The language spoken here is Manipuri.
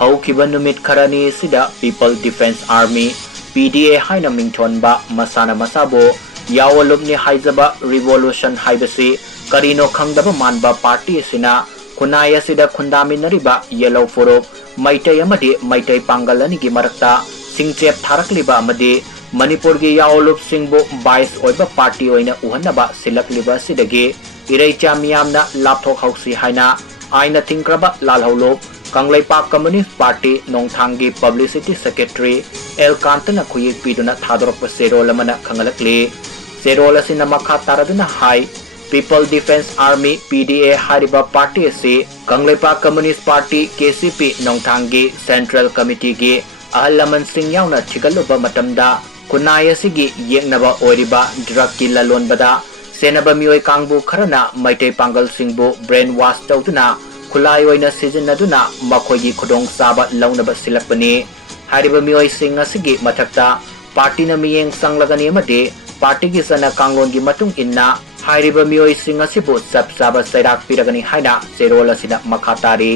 हौखिबा नुमित खरानी सिदा पीपल डिफेंस आर्मी PDA हाइना मिंगथोनबा मसाना मसाबो यावलुबनि हाइजबा रिवोल्यूशन हाइबसी करिनो खंगदबा मानबा पार्टी सिना खुनाय असिदा खुंदामिनरिबा येलो फुरुप मैतै अमदि मैतै पांगलनि गी मरक्ता सिंगचेप थारकलिबा अमदि मणिपुर की यावलुप सिंगबु 22 ओइबा पार्टी ओइना उहन्नबा सिलकलिबा सिदगी इरैचा मियामना लापथोक हौसी हाइना आइना थिंक्रबा लालहौलोप कांगलेपाक कम्युनिस्ट पार्टी नोंगथांगी पब्लिसिटी सेक्रेटरी एल कांतना खुयेक पीदुना थादोरप सेरोल अमना खंगलकली सेरोल असिना मखा तारदुना हाई पीपल डिफेंस आर्मी PDA हारिबा पार्टी असी कांगलेपाक कम्युनिस्ट पार्टी KCP नोंगथांगी सेंट्रल कमिटी की अहल लमन सिंह यावना थिगलुबा मतमदा खुनाय असिगी येंगनबा ओइरिबा ड्रग की ललोनबदा सेनबा मियोय कांगबु खरना मैतै पांगल सिंगबु ब्रेन वाश तौदुना खुलाई ओइना सिजनदुना मखोयगी खुदोंग साबा लौनबा सिलकपनी हारिबा मियोय सिंग असिगी मथक्ता पार्टीना मियेंग संगलगनी अमदि पार्टी की सना कांगलोन की मतुंग इन्ना हारिबा मियोय सिंग असिबु सब साबा सैराक पिरगनी हाइना सेरोल असिना मखा तारी।